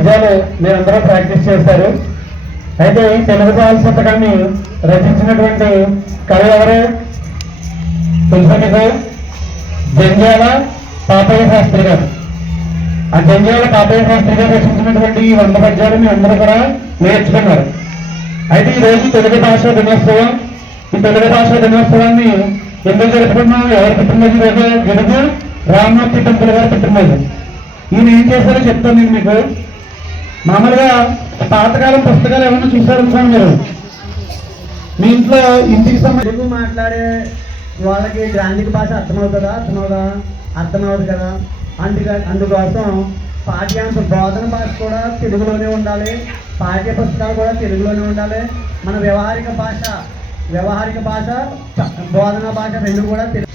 పద్యాలు మీరందరూ ప్రాక్టీస్ చేశారు. అయితే ఈ తెలుగు బాల శతకాన్ని రచించినటువంటి కవి ఎవరు? తెలుసా జంజాల పాపయ్య శాస్త్రి గారు. ఆ జంజాల పాపయ్య శాస్త్రి గారు రచించినటువంటి ఈ వంద పద్యాలు మీ అందరూ కూడా నేర్చుకున్నారు. అయితే ఈ రోజు తెలుగు భాష దినోత్సవం. ఈ తెలుగు భాష దినోత్సవాన్ని ఎందుకు జరుపుకున్నాం? ఎవరి పుట్టినది రోజు? గడుపు రామ్మూర్తి టెంపుల్ గారు పుట్టినది ఈయన ఏం చేశారో చెప్తాను నేను మీకు. మామూలుగా పాతకాలం పుస్తకాలు ఏమైనా చూసారనుకోండి మీరు మీ ఇంట్లో ఇంటికి సంబంధించి తెలుగు మాట్లాడే వాళ్ళకి గ్రాంధిక భాష అర్థమవుతుందా? అర్థమవుదా? అర్థమవుతుంది కదా? అందుక అందుకోసం పాఠ్యాంశ బోధన భాష కూడా తెలుగులోనే ఉండాలి. పాఠ్య పుస్తకాలు కూడా తెలుగులోనే ఉండాలి. మన వ్యవహారిక భాష వ్యవహారిక భాష బోధన భాష రెండు కూడా తెలుగు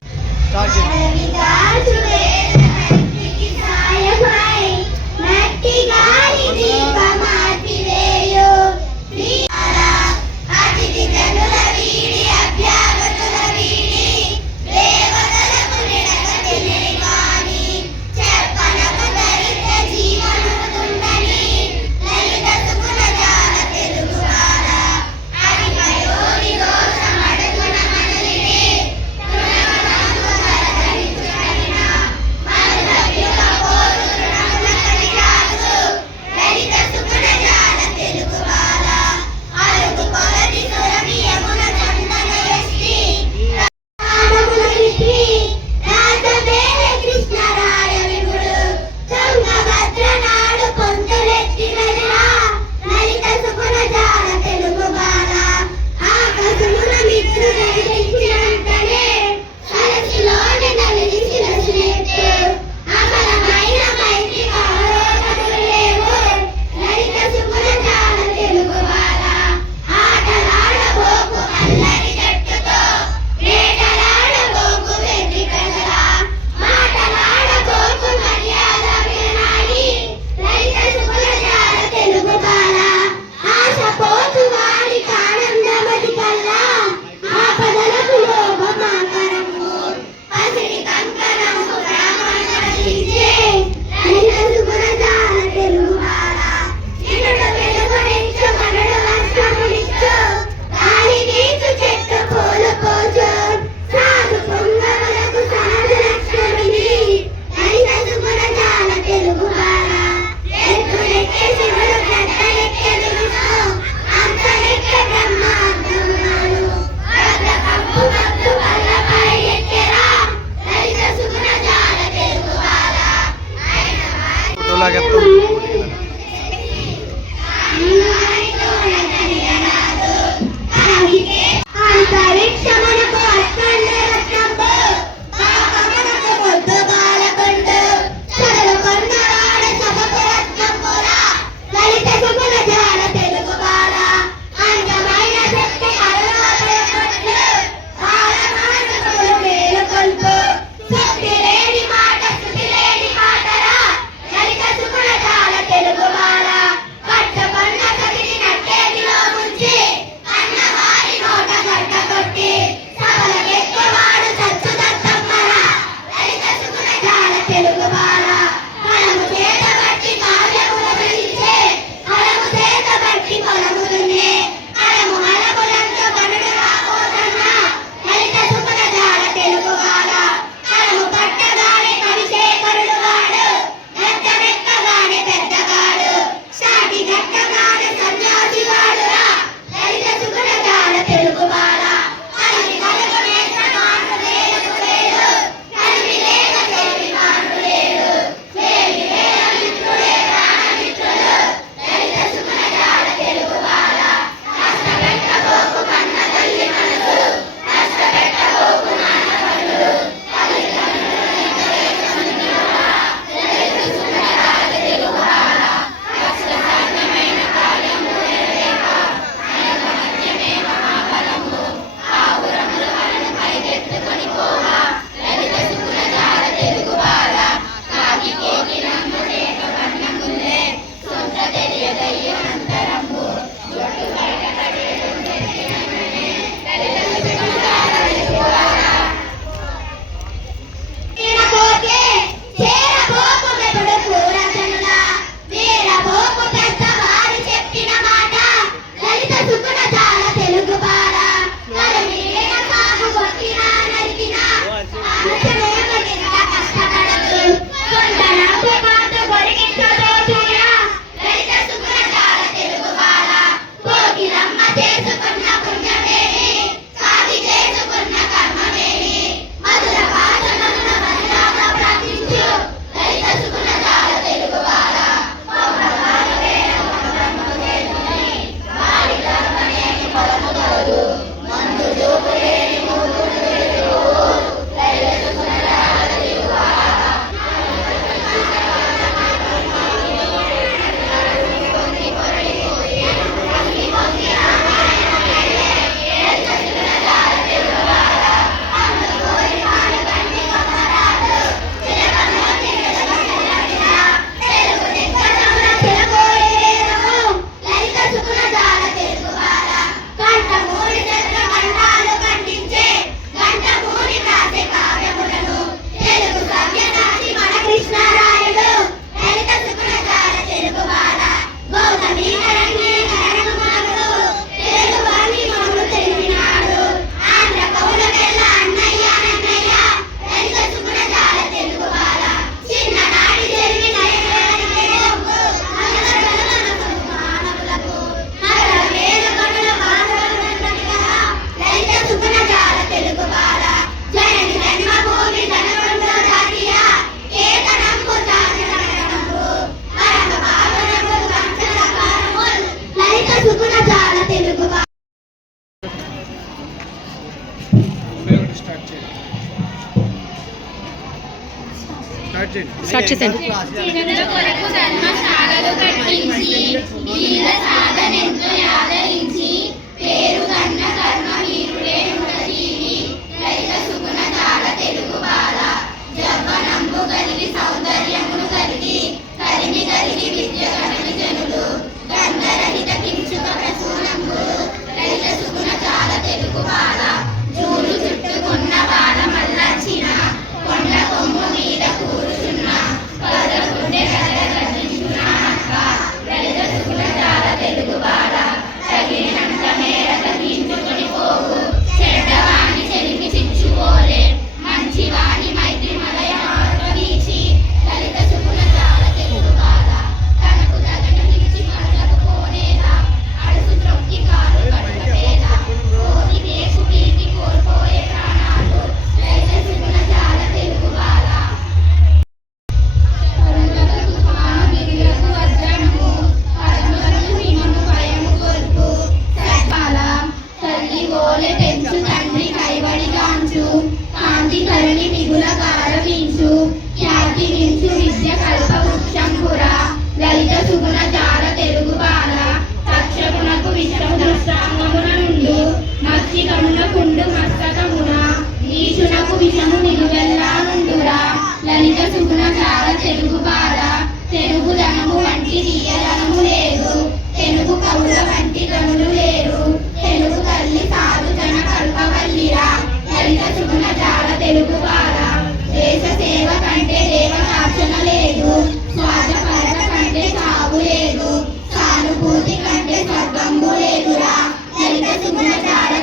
స్టార్ట్ చేసేయండి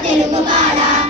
తెలుగు బాల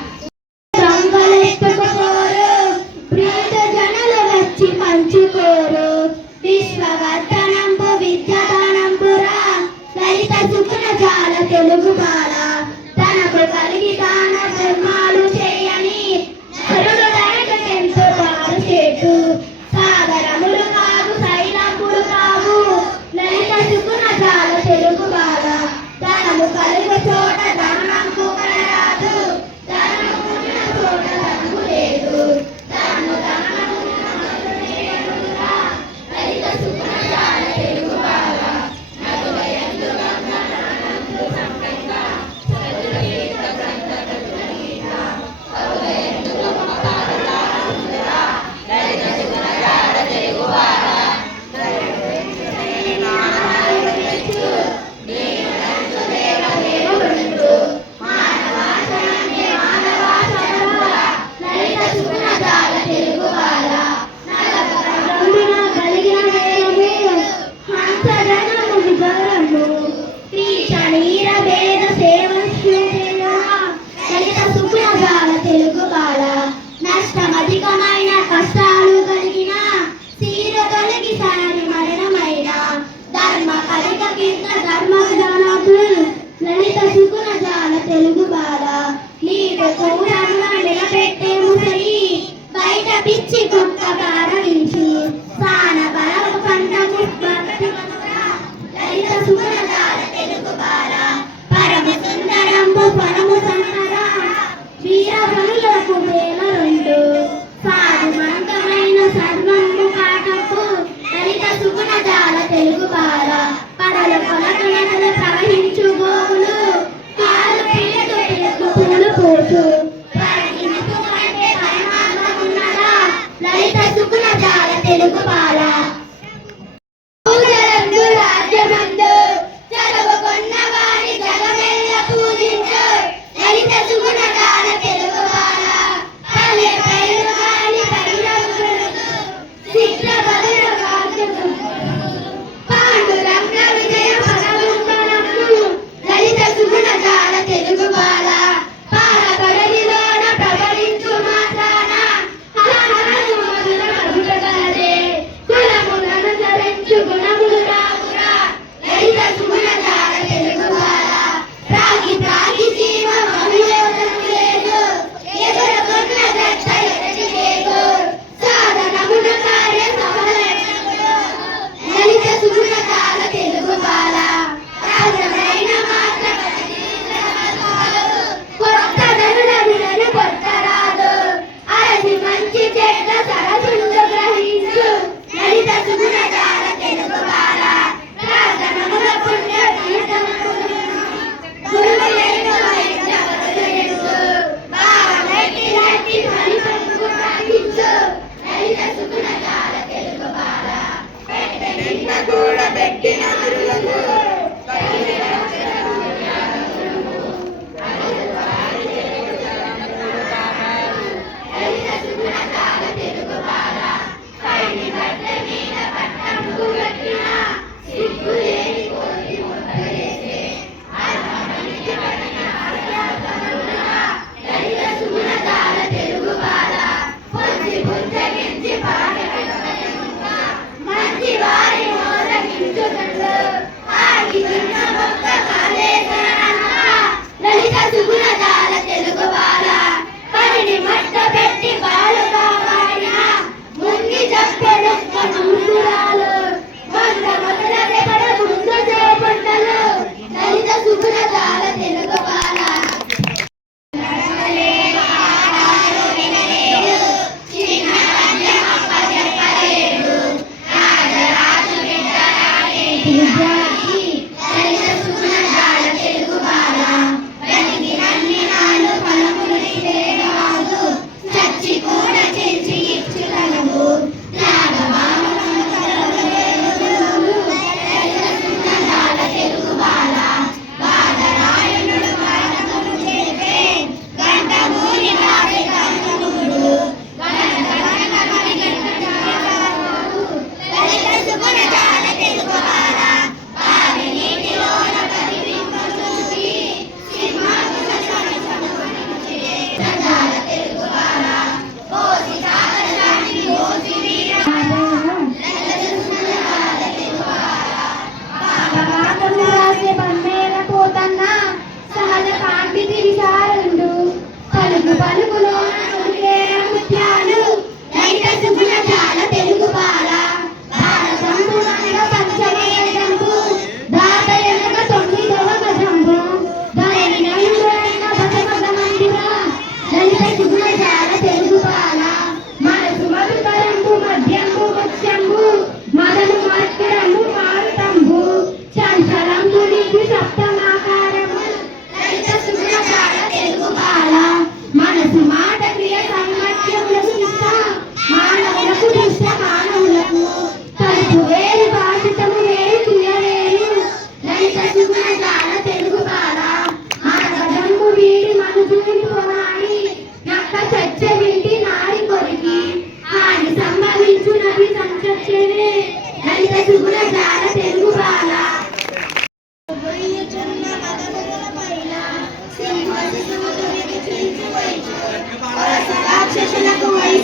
Yeah.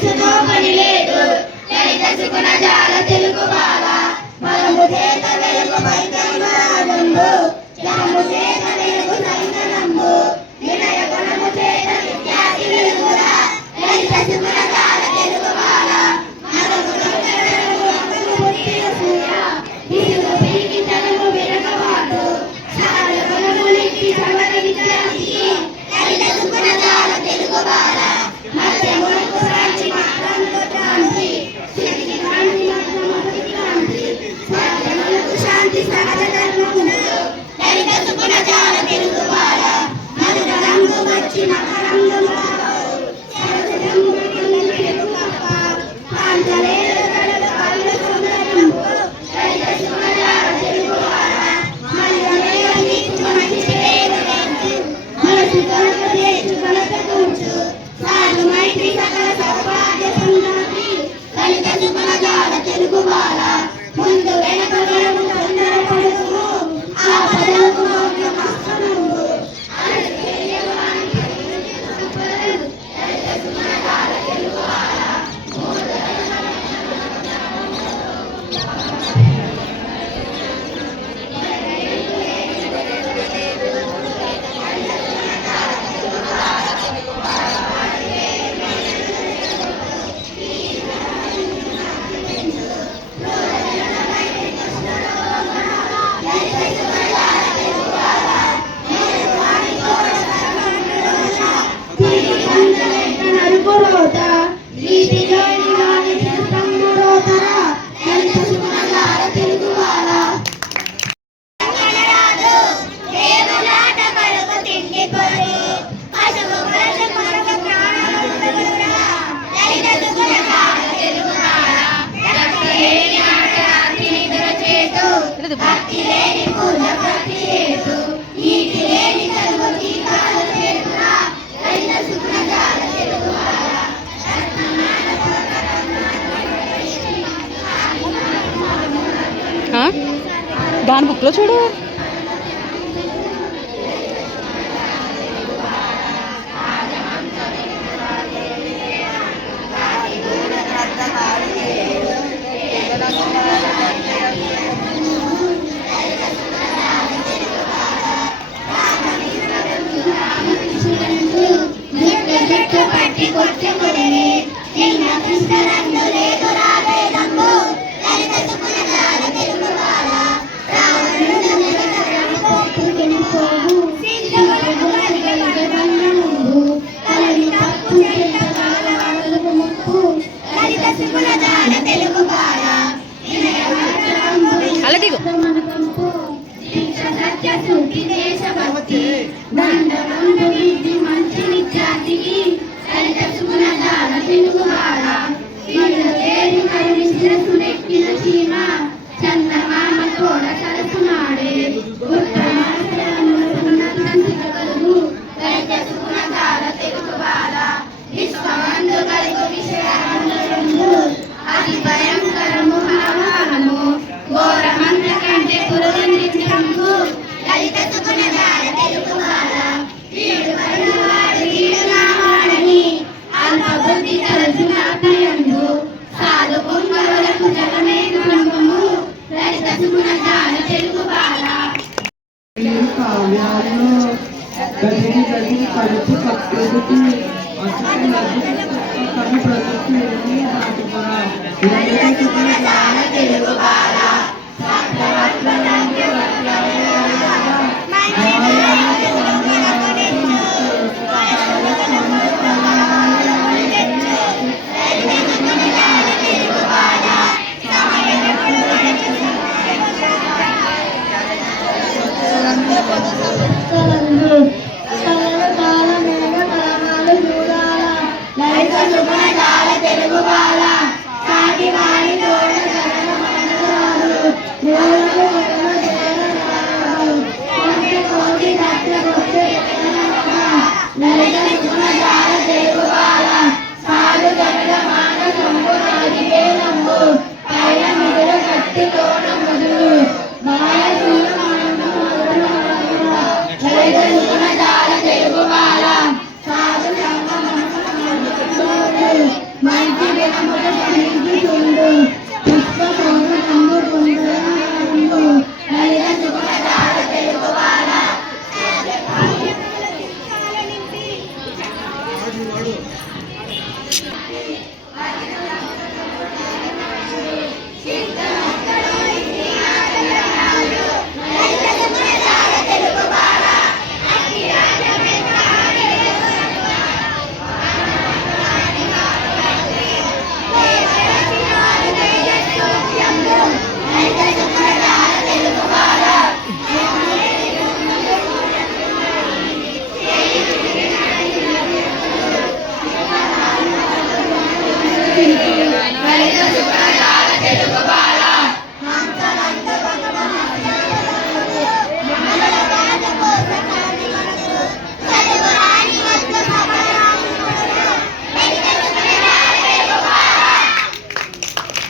తెలుసుతో పని లేదు తెలుగు బాల. మనము చేత వెలుగు छोड़े यार। తెలుగు